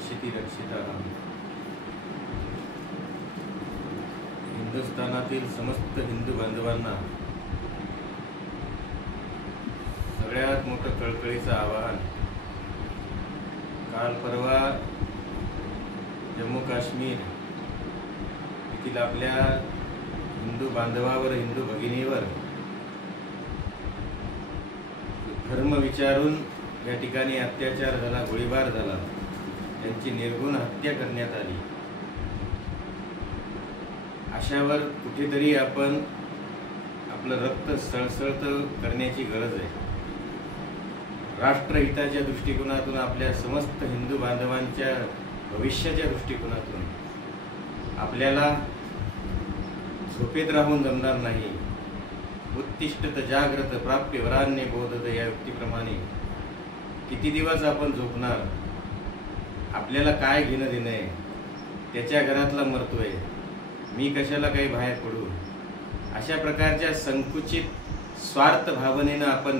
रक्षिती रक्षितानां। हिंदुस्थानातील समस्त हिंदू बांधवांना सगळ्यात मोठं कळकळीचं आवाहन, काल परवा जम्मू काश्मीर येथील आपल्या हिंदू बांधवावर, हिंदू भगिनीवर धर्म विचारून या ठिकाणी अत्याचार झाला, गोळीबार झाला, त्यांची निर्घृण हत्या करण्यात आली। अशावर कुठेतरी आपण आपलं रक्त सळसळत करण्याची गरज आहे। राष्ट्रहिताच्या दृष्टिकोनातून, आपल्या समस्त हिंदू बांधवांच्या भविष्याच्या दृष्टिकोनातून आपल्याला झोपेत राहून जमणार नाही। उत्तिष्ठत जाग्रत प्राप्य वरान्य बोधत या युक्तीप्रमाणे किती दिवस आपण झोपणार? आपल्याला काय घेणं देणं आहे? त्याच्या घरातला मरतोय, मी कशाला काही बाहेर पडू? अशा प्रकारच्या संकुचित स्वार्थ भावनेनं आपण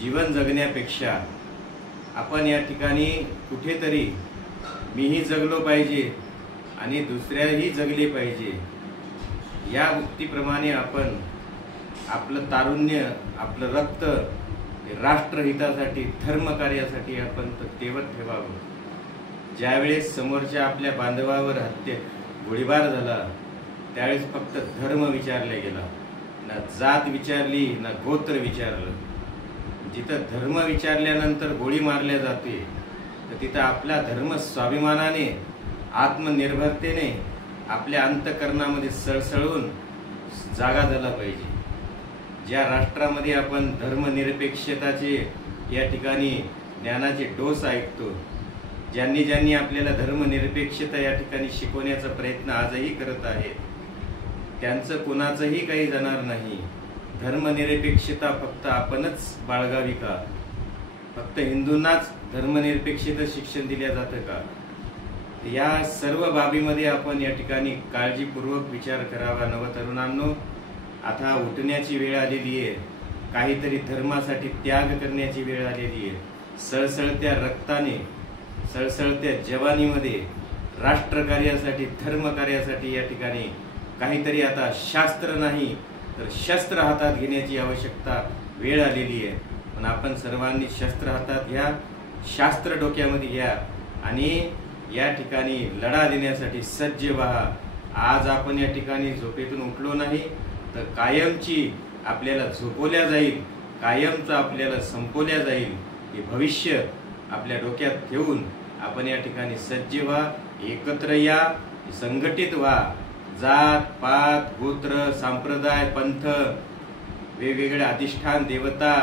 जीवन जगण्यापेक्षा आपण या ठिकाणी कुठेतरी मीही जगलो पाहिजे आणि दुसऱ्याही जगले पाहिजे या उक्तीप्रमाणे आपण आपलं तारुण्य, आपलं रक्त राष्ट्रहितासाठी, धर्मकार्यासाठी आपण तेवत ठेवावं। ज्यावेळेस समोरच्या आपल्या बांधवावर गोळीबार झाला त्यावेळेस फक्त धर्म विचारला गेला, ना जात विचारली, ना गोत्र विचारलं। जिथं धर्म विचारल्यानंतर गोळी मारल्या जाते तर तिथं आपला धर्म स्वाभिमानाने, आत्मनिर्भरतेने आपल्या अंतःकरणामध्ये सळसळून जागा झाला पाहिजे। ज्या राष्ट्रामध्ये आपण धर्मनिरपेक्षताचे या ठिकाणी ज्ञानाचे डोस ऐकतो, ज्यांनी ज्यांनी आपल्याला धर्मनिरपेक्षता या ठिकाणी शिकवण्याचा प्रयत्न आजही करत आहेत, त्यांचं कोणाचंही काही जाणार नाही। धर्मनिरपेक्षता फक्त आपणच बाळगावी का? फक्त हिंदूंनाच धर्मनिरपेक्षता शिक्षण दिल्या जातं का? या सर्व बाबीमध्ये आपण या ठिकाणी काळजीपूर्वक विचार करावा। नवतरुणांनो, आता उठण्याची वेळ आलेली आहे, काहीतरी धर्मासाठी त्याग करण्याची वेळ आलेली आहे। सळसळत्या रक्ताने, सळसळत्या जवानीमध्ये राष्ट्रकार्यासाठी, धर्मकार्यासाठी या ठिकाणी काहीतरी आता शास्त्र नाही तर शस्त्र हातात घेण्याची आवश्यकता वेळ आलेली आहे। पण आपण सर्वांनी शस्त्र हातात घ्या, शास्त्र डोक्यामध्ये घ्या आणि या ठिकाणी लढा देण्यासाठी सज्ज व्हा। आज आपण या ठिकाणी झोपेतून उठलो नाही तर कायमची आपल्याला झोपवल्या जाईल, कायमचं आपल्याला संपवल्या जाईल। हे भविष्य आपल्या डोक्यात ठेवून आपण या ठिकाणी सज्ज व्हा, एकत्र या, संघटित व्हा। जात पात, गोत्र, संप्रदाय, पंथ, वेगवेगळे अधिष्ठान देवता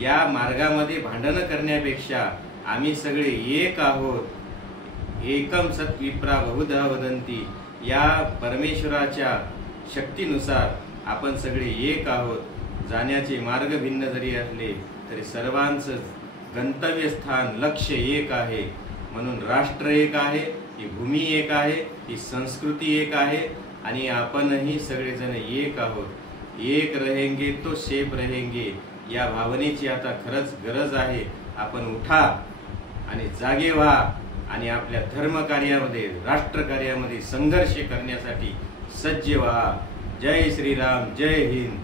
या मार्गामध्ये भांडणं करण्यापेक्षा आम्ही सगळे एक आहोत। एकम सत विप्रा बहुधा वदंती, या परमेश्वराच्या शक्तीनुसार आपण सगळे एक आहोत। जाण्याचे मार्ग भिन्न जरी असले तरी सर्वांचं गंतव्यस्थान, लक्ष्य एक आहे। म्हणून राष्ट्र एक आहे, ही भूमी एक आहे, ही संस्कृती एक आहे आणि आपणही सगळेजण एक आहोत। एक रहेंगे तो शेप रहेंगे या भावनेची आता खरंच गरज आहे। आपण उठा आणि जागे व्हा आणि आपल्या धर्मकार्यामध्ये, राष्ट्रकार्यामध्ये संघर्ष करण्यासाठी सज्ज व्हा। जय श्रीराम, जय हिंद।